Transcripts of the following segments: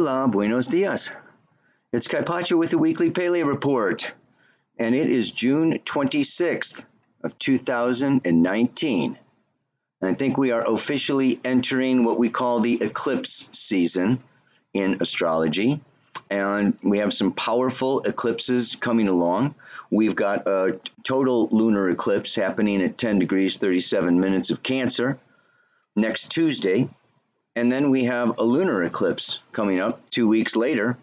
Hola, buenos dias. It's Kaipacho with the Weekly Paleo Report, and it is June 26th of 2019. And I think we are officially entering what we call the eclipse season in astrology, and we have some powerful eclipses coming along. We've got a total lunar eclipse happening at 10 degrees 37 minutes of Cancer next Tuesday. And then we have a lunar eclipse coming up 2 weeks later.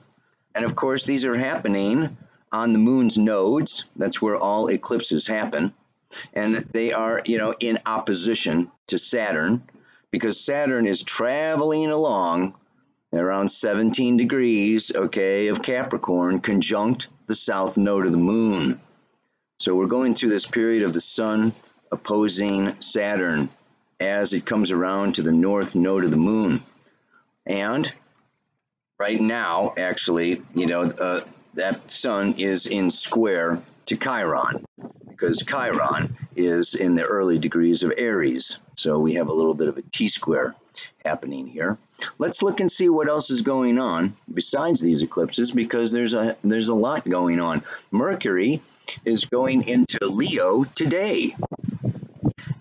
And of course, these are happening on the moon's nodes. That's where all eclipses happen. And they are, in opposition to Saturn, because Saturn is traveling along around 17 degrees, of Capricorn, conjunct the south node of the moon. So we're going through this period of the sun opposing Saturn as it comes around to the north node of the moon. And right now, actually, that sun is in square to Chiron, because Chiron is in the early degrees of Aries. So we have a little bit of a T-square happening here. Let's look and see what else is going on besides these eclipses, because there's a lot going on. Mercury is going into Leo today.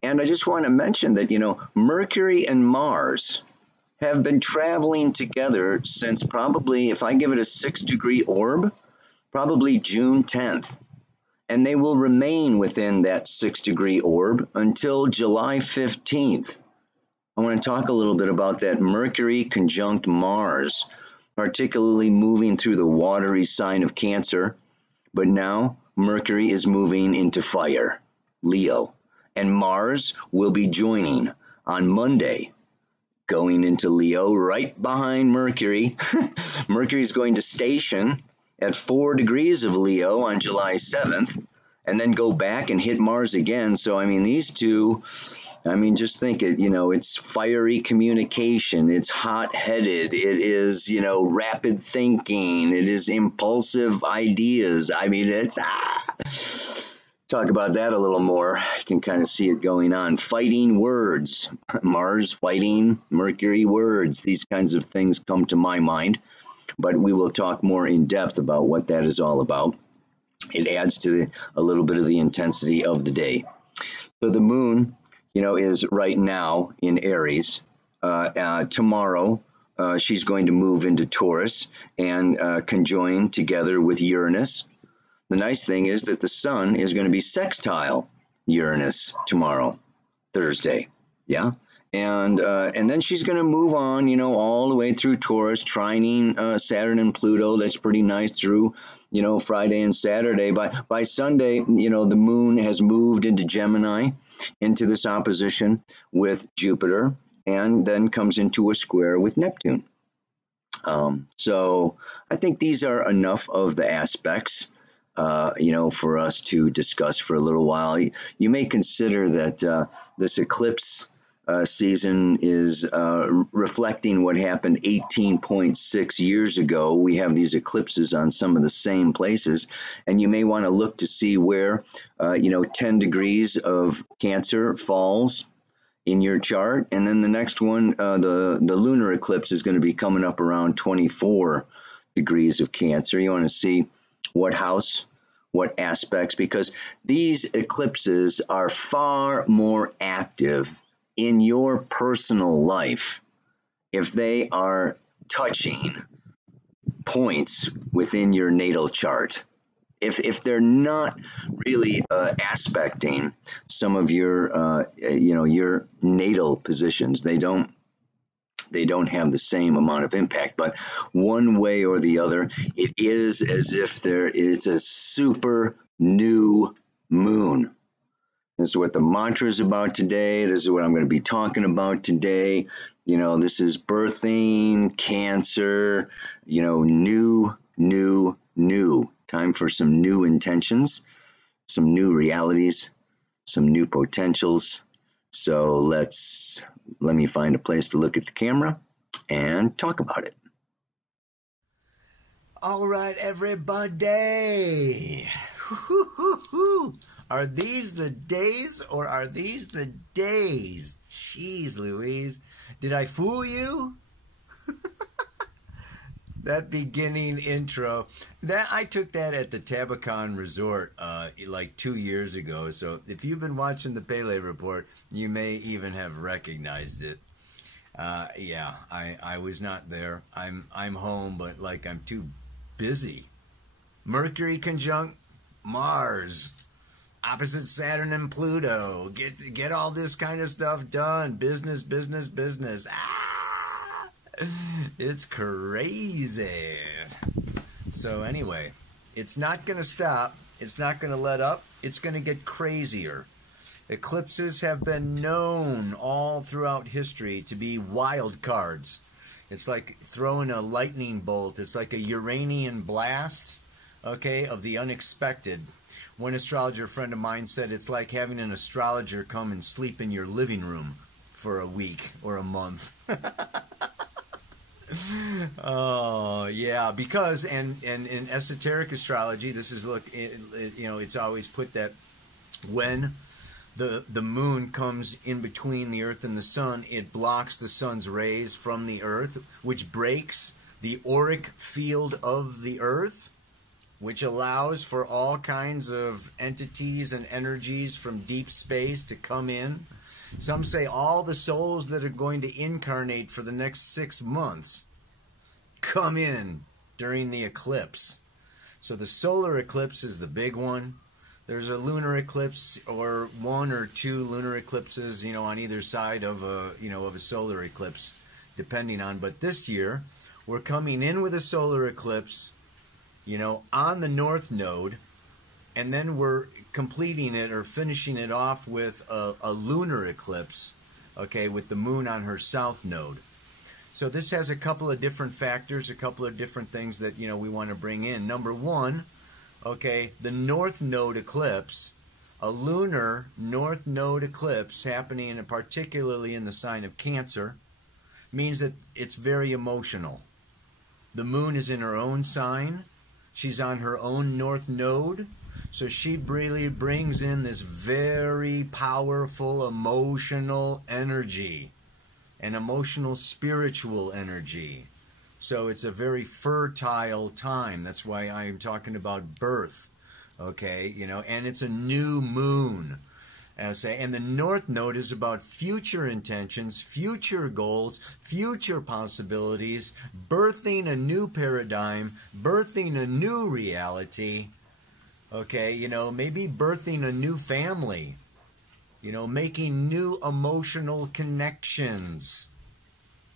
And I just want to mention that, Mercury and Mars have been traveling together since probably, if I give it a 6-degree orb, probably June 10th. And they will remain within that 6-degree orb until July 15th. I want to talk a little bit about that Mercury conjunct Mars, particularly moving through the watery sign of Cancer. But now Mercury is moving into fire, Leo. And Mars will be joining on Monday, going into Leo right behind Mercury. Mercury is going to station at 4 degrees of Leo on July 7th, and then go back and hit Mars again. So, these two, just think it, it's fiery communication, it's hot-headed, it is, rapid thinking, it is impulsive ideas. Talk about that a little more. You can kind of see it going on. Fighting words. Mars fighting Mercury words. These kinds of things come to my mind. But we will talk more in depth about what that is all about. It adds to a little bit of the intensity of the day. So the moon, is right now in Aries. Tomorrow, she's going to move into Taurus and conjoin together with Uranus. The nice thing is that the sun is going to be sextile Uranus tomorrow, Thursday. Yeah. And then she's going to move on, all the way through Taurus, trining Saturn and Pluto. That's pretty nice through, Friday and Saturday. By Sunday, the moon has moved into Gemini, into this opposition with Jupiter, and then comes into a square with Neptune. So I think these are enough of the aspects for us to discuss for a little while. You may consider that this eclipse season is reflecting what happened 18.6 years ago. We have these eclipses on some of the same places, and you may want to look to see where, 10 degrees of Cancer falls in your chart, and then the next one, the lunar eclipse is going to be coming up around 24 degrees of Cancer. You want to see what house, what aspects, because these eclipses are far more active in your personal life if they are touching points within your natal chart. If they're not really aspecting some of your your natal positions, they don't have the same amount of impact. But one way or the other, it is as if there is a super new moon. This is what the mantra is about today. This is what I'm going to be talking about today. This is birthing Cancer, new. Time for some new intentions, some new realities, some new potentials. So let me find a place to look at the camera and talk about it. All right, everybody. Are these the days or are these the days? Jeez Louise, did I fool you? that beginning intro, that I took that at the Tabacon Resort like 2 years ago. So if you've been watching the Pele Report, you may even have recognized it. Yeah, I was not there. I'm home, but like I'm too busy. Mercury conjunct Mars, opposite Saturn and Pluto. Get all this kind of stuff done. Business, business, business. Ah, it's crazy. So anyway, it's not going to stop. It's not going to let up. It's going to get crazier. Eclipses have been known all throughout history to be wild cards. It's like throwing a lightning bolt. It's like a Uranian blast, okay, of the unexpected. One astrologer friend of mine said it's like having an astrologer come and sleep in your living room for a week or a month. Oh, yeah, because, and in esoteric astrology, this is, look, you know, it's always put that when the moon comes in between the earth and the sun, it blocks the sun's rays from the earth, which breaks the auric field of the earth, which allows for all kinds of entities and energies from deep space to come in. Some say all the souls that are going to incarnate for the next 6 months come in during the eclipse. So the solar eclipse is the big one. There's a lunar eclipse, or 1 or 2 lunar eclipses, you know, on either side of a, you know, of a solar eclipse, depending on. But this year, we're coming in with a solar eclipse, you know, on the north node, and then we're completing it or finishing it off with a lunar eclipse, okay, with the moon on her south node. So this has a couple of different factors, a couple of different things that, you know, we want to bring in. Number one, okay, the north node eclipse, a lunar north node eclipse happening particularly in the sign of Cancer, means that it's very emotional. The moon is in her own sign. She's on her own north node. So she really brings in this very powerful emotional energy, an emotional spiritual energy. So it's a very fertile time. That's why I'm talking about birth, okay? You know, and it's a new moon. And the north node is about future intentions, future goals, future possibilities, birthing a new paradigm, birthing a new reality, okay? You know, maybe birthing a new family, you know, making new emotional connections.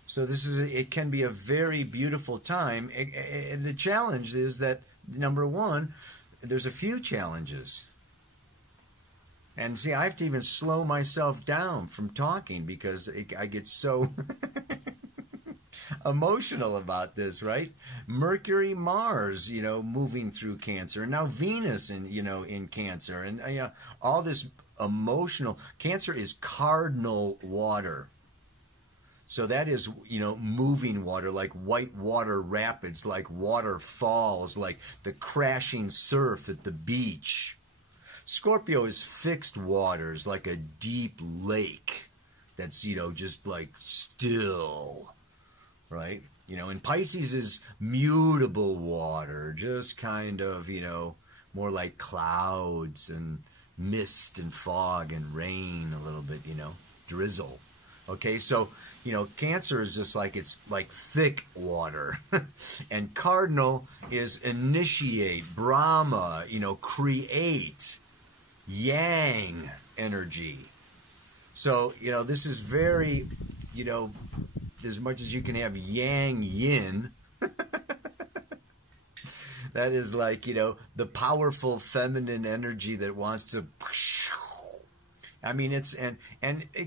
So this is, it can be a very beautiful time. The challenge is that, number one, there's a few challenges. And see, I have to even slow myself down from talking because I get so emotional about this, right? Mercury, Mars, you know, moving through Cancer, and now Venus in, you know, in Cancer, and you know, all this emotional. Cancer is cardinal water. So that is, you know, moving water, like white water rapids, like waterfalls, like the crashing surf at the beach. Scorpio is fixed waters, like a deep lake that's, you know, just like still, right? You know, and Pisces is mutable water, just kind of, you know, more like clouds and mist and fog and rain a little bit, you know, drizzle. Okay, so, you know, Cancer is just like, it's like thick water. And Cardinal is initiate, Brahma, you know, create, Yang energy. So, you know, this is very, you know, as much as you can have Yang Yin, that is like, you know, the powerful feminine energy that wants to... I mean, it's, and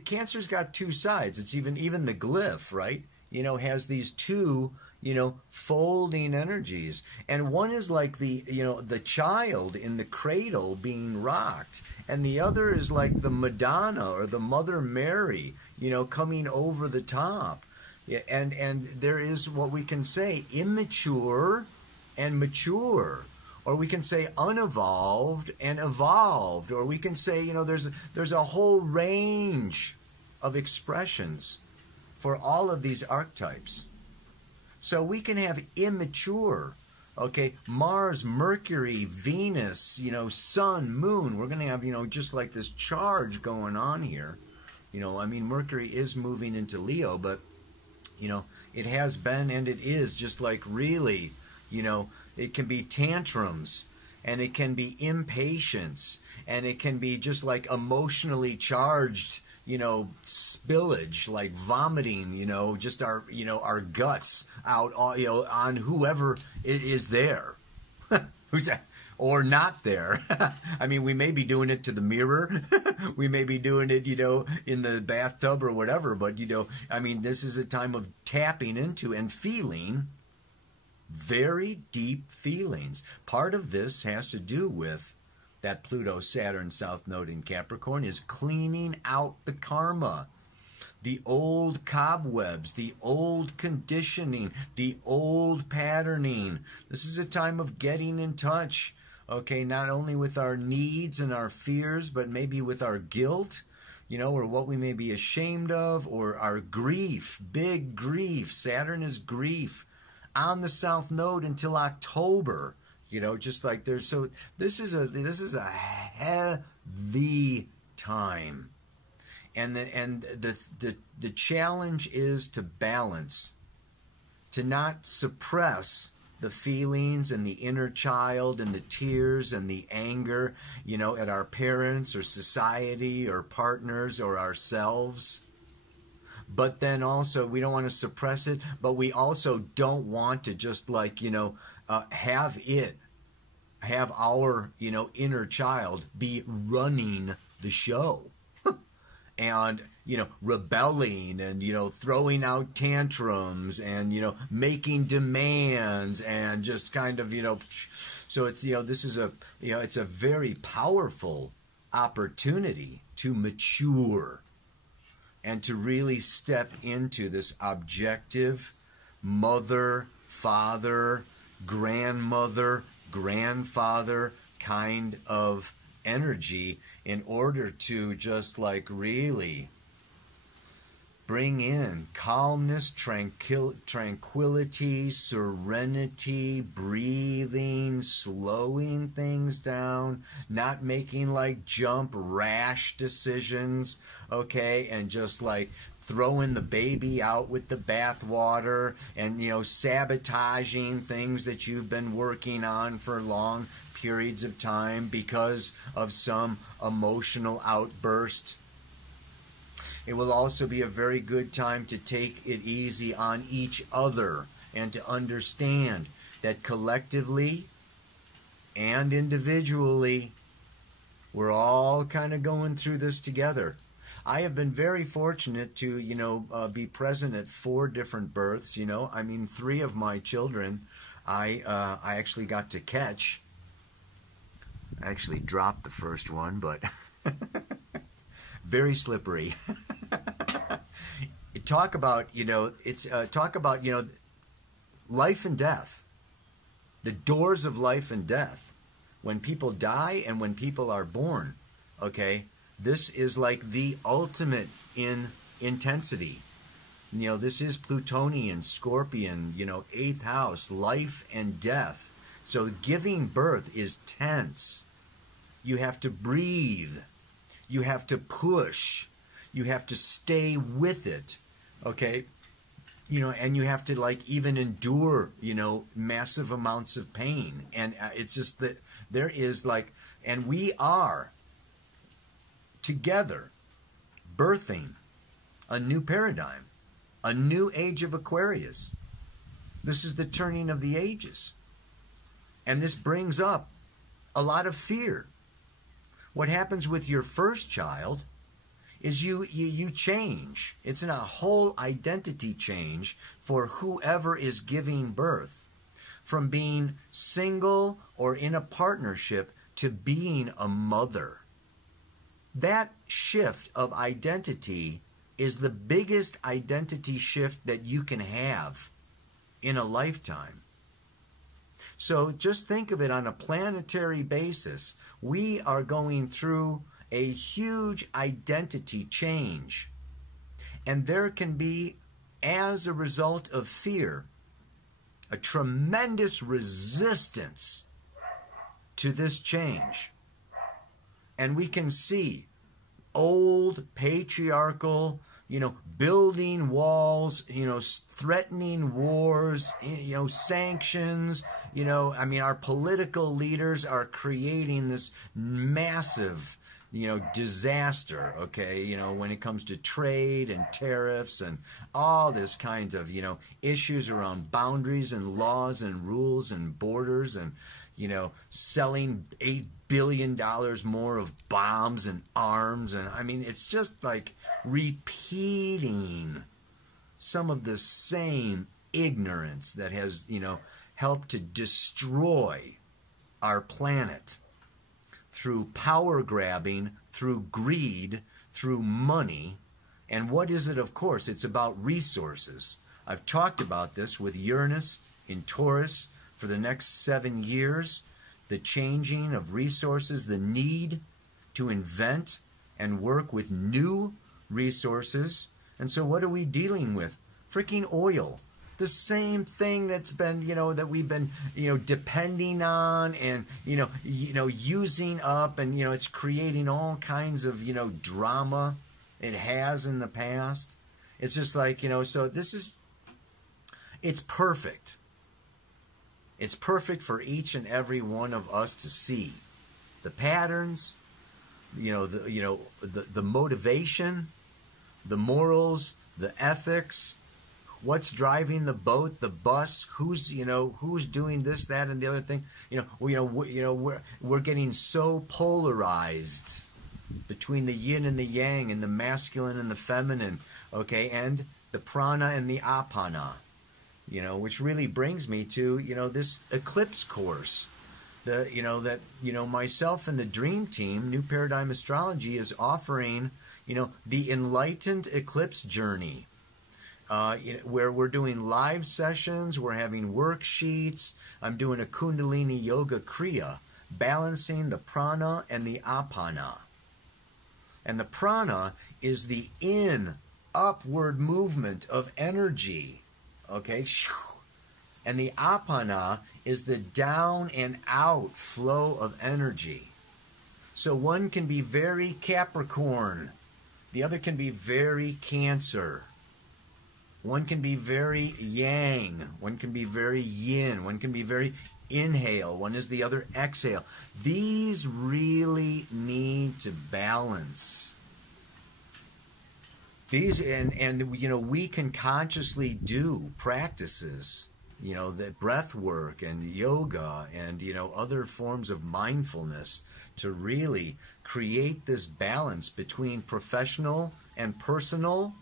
Cancer's got two sides. It's even the glyph, right? You know, has these two, you know, folding energies. And one is like the, you know, the child in the cradle being rocked. And the other is like the Madonna or the Mother Mary, you know, coming over the top. Yeah, and there is what we can say immature and mature. Or we can say unevolved and evolved. Or we can say, you know, there's a whole range of expressions for all of these archetypes. So we can have immature, okay, Mars, Mercury, Venus, you know, Sun, Moon. We're going to have, you know, just like this charge going on here. You know, I mean, Mercury is moving into Leo, but, you know, it has been and it is just like really, you know, it can be tantrums and it can be impatience and it can be just like emotionally charged, you know, spillage, like vomiting, you know, just our, you know, our guts out, you know, on whoever is there. Who's that? Or not there. I mean, we may be doing it to the mirror. We may be doing it, you know, in the bathtub or whatever. But, you know, I mean, this is a time of tapping into and feeling very deep feelings. Part of this has to do with that Pluto-Saturn South Node in Capricorn is cleaning out the karma, the old cobwebs, the old conditioning, the old patterning. This is a time of getting in touch, okay, not only with our needs and our fears, but maybe with our guilt, you know, or what we may be ashamed of, or our grief, big grief. Saturn is grief on the South Node until October. You know, just like there's, so this is a heavy time, and the challenge is to balance, to not suppress the feelings and the inner child and the tears and the anger, you know, at our parents or society or partners or ourselves. But then also we don't want to suppress it, but we also don't want to just like, you know, have our, you know, inner child be running the show and, you know, rebelling and, you know, throwing out tantrums and, you know, making demands and just kind of, you know, so it's, you know, this is a, you know, it's a very powerful opportunity to mature and to really step into this objective mother, father, grandmother, grandfather kind of energy in order to just like really bring in calmness, tranquility, serenity, breathing, slowing things down, not making like jump rash decisions, okay, and just like throwing the baby out with the bathwater and, you know, sabotaging things that you've been working on for long periods of time because of some emotional outburst. It will also be a very good time to take it easy on each other and to understand that collectively and individually, we're all kind of going through this together. I have been very fortunate to, you know, be present at 4 different births, you know. I mean, 3 of my children I actually got to catch. I actually dropped the first one, but very slippery. Talk about, you know, it's talk about, you know, life and death, the doors of life and death, when people die and when people are born, okay? This is like the ultimate in intensity. You know, this is Plutonian, Scorpion, you know, 8th house, life and death. So giving birth is tense. You have to breathe. You have to push. You have to stay with it, okay? You know, and you have to like even endure, you know, massive amounts of pain. And it's just that there is like, and we are together birthing a new paradigm, a new age of Aquarius. This is the turning of the ages. And this brings up a lot of fear. What happens with your first child is you change. It's in a whole identity change for whoever is giving birth, from being single or in a partnership to being a mother. That shift of identity is the biggest identity shift that you can have in a lifetime. So just think of it on a planetary basis. We are going through a huge identity change. And there can be, as a result of fear, a tremendous resistance to this change. And we can see old patriarchal, building walls, threatening wars, sanctions, our political leaders are creating this massive, disaster, okay, when it comes to trade and tariffs and all this kinds of, issues around boundaries and laws and rules and borders and, selling $8 billion more of bombs and arms. And it's just like repeating some of the same ignorance that has, helped to destroy our planet through power grabbing, through greed, through money. And what is it? Of course, it's about resources. I've talked about this with Uranus in Taurus for the next 7 years, the changing of resources, the need to invent and work with new resources. And so what are we dealing with? Freaking oil. The same thing that's been, that we've been, depending on and, using up, and, it's creating all kinds of, drama it has in the past. It's just like, so this is, it's perfect. It's perfect for each and every one of us to see the patterns, the motivation, the morals, the ethics, what's driving the boat, the bus, who's doing this, that, and the other thing. We're getting so polarized between the yin and the yang, and the masculine and the feminine, okay, and the prana and the apana, which really brings me to, this eclipse course. Myself and the Dream Team, New Paradigm Astrology, is offering, the Enlightened Eclipse Journey, where we're doing live sessions, we're having worksheets. I'm doing a Kundalini Yoga Kriya, balancing the prana and the apana. And the prana is the upward movement of energy, okay? And the apana is the down and out flow of energy. So one can be very Capricorn, the other can be very Cancer. One can be very yang, one can be very yin, one can be very inhale, one is the other exhale. These really need to balance. These, and we can consciously do practices, the breath work and yoga and, other forms of mindfulness to really create this balance between professional and personal,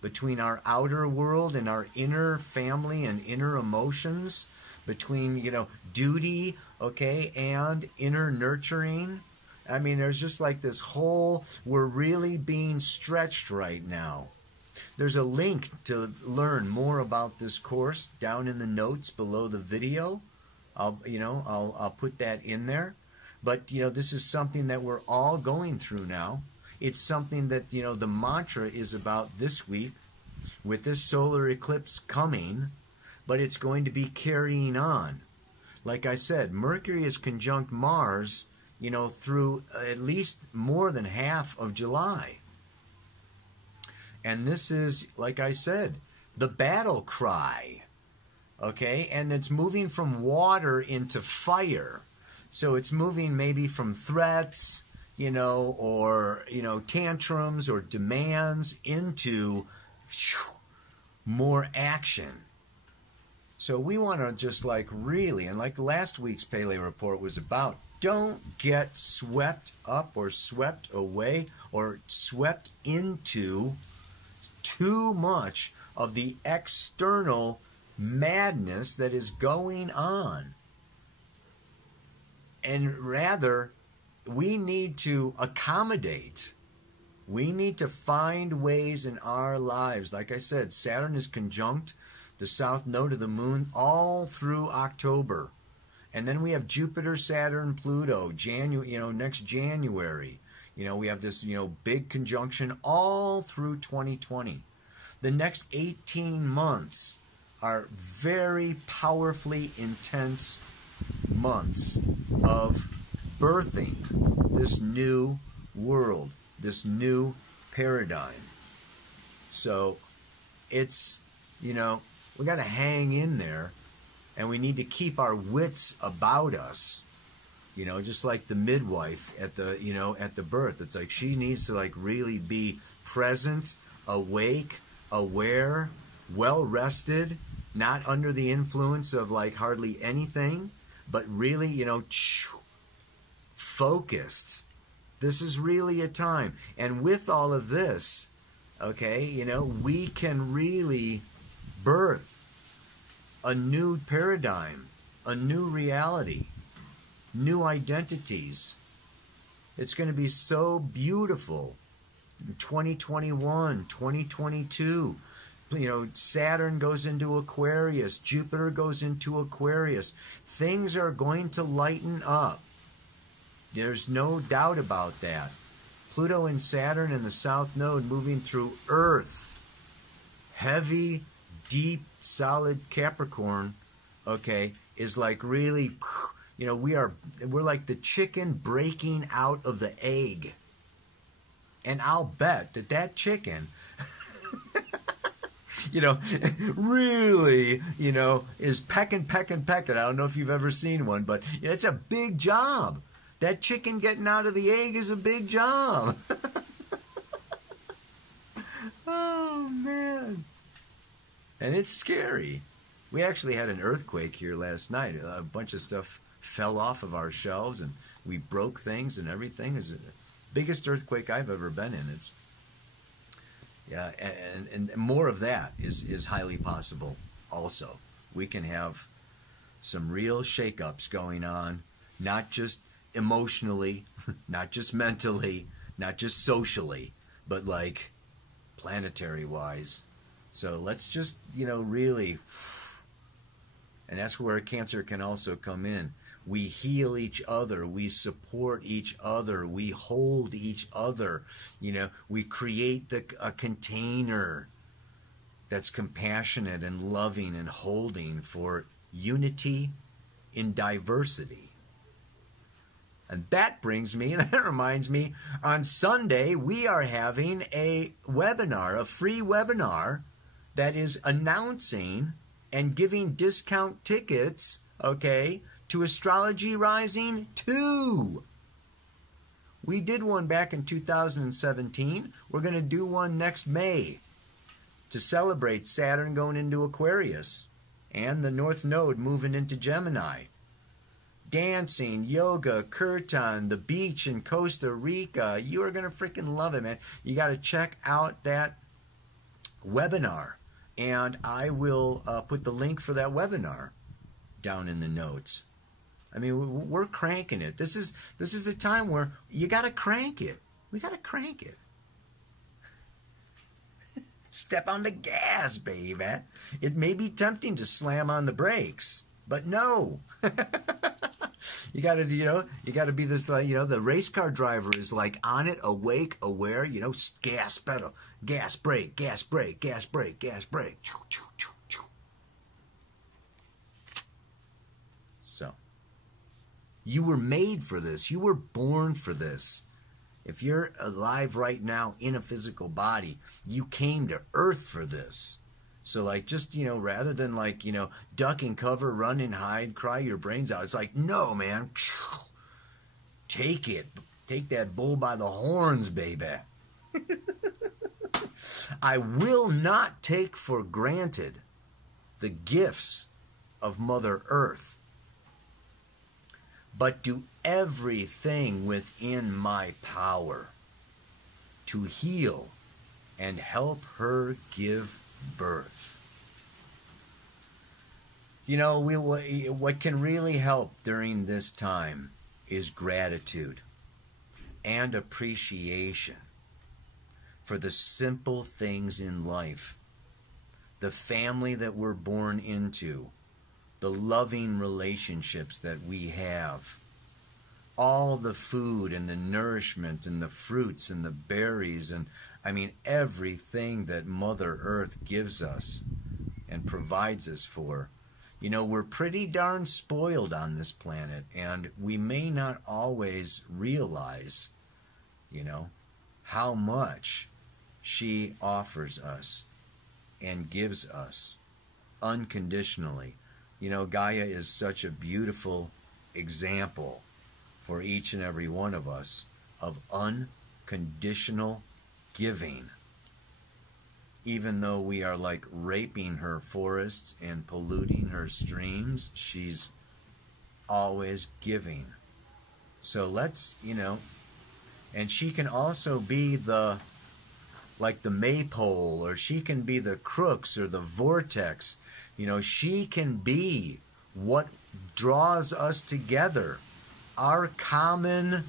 between our outer world and our inner family and inner emotions, between, duty, okay, and inner nurturing. There's just like this whole, we're really being stretched right now. There's a link to learn more about this course down in the notes below the video. I'll put that in there. But, this is something that we're all going through now. It's something that, the mantra is about this week with this solar eclipse coming, but it's going to be carrying on. Like I said, Mercury is conjunct Mars, through at least more than half of July. And this is, like I said, the battle cry, okay? And it's moving from water into fire. So it's moving maybe from threats, or, tantrums or demands into more action. So we want to just like really, and like last week's Pele report was about, don't get swept up or swept away or swept into too much of the external madness that is going on. And rather, we need to accommodate. We need to find ways in our lives. Like I said, Saturn is conjunct the south node of the moon all through October. And then we have Jupiter, Saturn, Pluto, next January. We have this, big conjunction all through 2020. The next 18 months are very powerfully intense months of birthing this new world, this new paradigm. So it's, you know, we got to hang in there, and we need to keep our wits about us. You know, just like the midwife at the, you know, at the birth. It's like she needs to like really be present, awake, aware, well rested, not under the influence of like hardly anything, but really, you know, focused. This is really a time. And with all of this, okay, you know, we can really birth a new paradigm, a new reality, new identities. It's going to be so beautiful. 2021, 2022, you know, Saturn goes into Aquarius, Jupiter goes into Aquarius. Things are going to lighten up. There's no doubt about that. Pluto and Saturn in the South Node moving through Earth. Heavy, deep, solid Capricorn, okay, is like really, you know, we're like the chicken breaking out of the egg. And I'll bet that chicken, you know, really, you know, is pecking. I don't know if you've ever seen one, but it's a big job. That chicken getting out of the egg is a big job. Oh, man. And it's scary. We actually had an earthquake here last night. A bunch of stuff fell off of our shelves, and we broke things and everything. It's the biggest earthquake I've ever been in. It's, yeah, and more of that is highly possible also. We can have some real shakeups going on, not just emotionally, not just mentally, not just socially, but like planetary wise. So let's just, you know, really, and that's where Cancer can also come in. We heal each other, we support each other, we hold each other, you know, we create a container that's compassionate and loving and holding for unity in diversity. And that brings me, that reminds me, on Sunday we are having a webinar, a free webinar that is announcing and giving discount tickets, okay, to Astrology Rising 2. We did one back in 2017. We're going to do one next May to celebrate Saturn going into Aquarius and the North Node moving into Gemini. Dancing, yoga, kirtan, the beach in Costa Rica. You are going to freaking love it, man. You got to check out that webinar. And I will put the link for that webinar down in the notes. I mean, we're cranking it. This is the time where you got to crank it. We got to crank it. Step on the gas, baby. It may be tempting to slam on the brakes, but no. You got to, you know, you got to be this, you know, the race car driver is like on it, awake, aware, you know, gas pedal, gas brake, gas brake, gas brake, gas brake. So, you were made for this. You were born for this. If you're alive right now in a physical body, you came to Earth for this. So, like, just, you know, rather than, like, you know, duck and cover, run and hide, cry your brains out, it's like, no, man. Take it. Take that bull by the horns, baby. I will not take for granted the gifts of Mother Earth, but do everything within my power to heal and help her give birth. You know, what can really help during this time is gratitude and appreciation for the simple things in life, the family that we're born into, the loving relationships that we have, all the food and the nourishment and the fruits and the berries and, I mean, everything that Mother Earth gives us. and provides us for. You know, we're pretty darn spoiled on this planet, and we may not always realize, you know, how much she offers us and gives us unconditionally. You know, Gaia is such a beautiful example for each and every one of us of unconditional giving. Even though we are like raping her forests and polluting her streams, she's always giving. So let's, you know, and she can also be the, like the maypole, or she can be the crux or the vortex. You know, she can be what draws us together, our common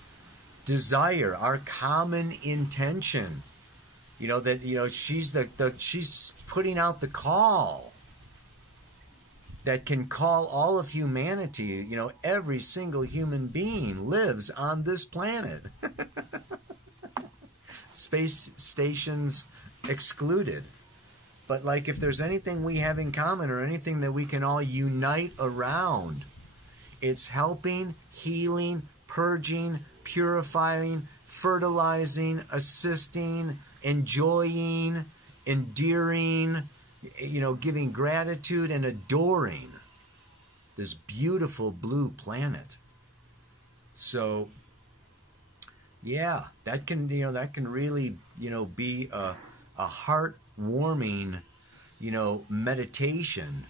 desire, our common intention. You know, that, you know, she's she's putting out the call that can call all of humanity. You know, every single human being lives on this planet. Space stations excluded. But like, if there's anything we have in common or anything that we can all unite around, it's helping, healing, purging, purifying, fertilizing, assisting, enjoying, endearing, you know, giving gratitude and adoring this beautiful blue planet. So, yeah, that can, you know, that can really, you know, be a heartwarming, you know, meditation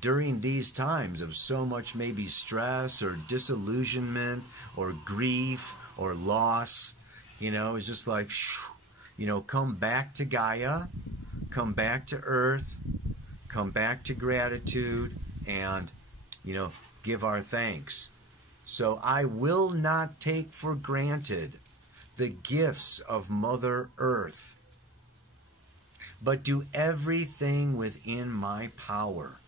during these times of so much maybe stress or disillusionment or grief or loss. You know, it's just like, you know, come back to Gaia, come back to Earth, come back to gratitude, and, you know, give our thanks. So I will not take for granted the gifts of Mother Earth, but do everything within my power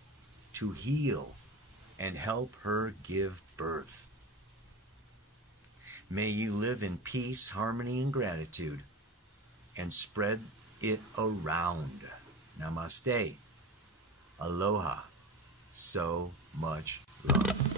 to heal and help her give birth. May you live in peace, harmony, and gratitude, and spread it around. Namaste. Aloha. So much love.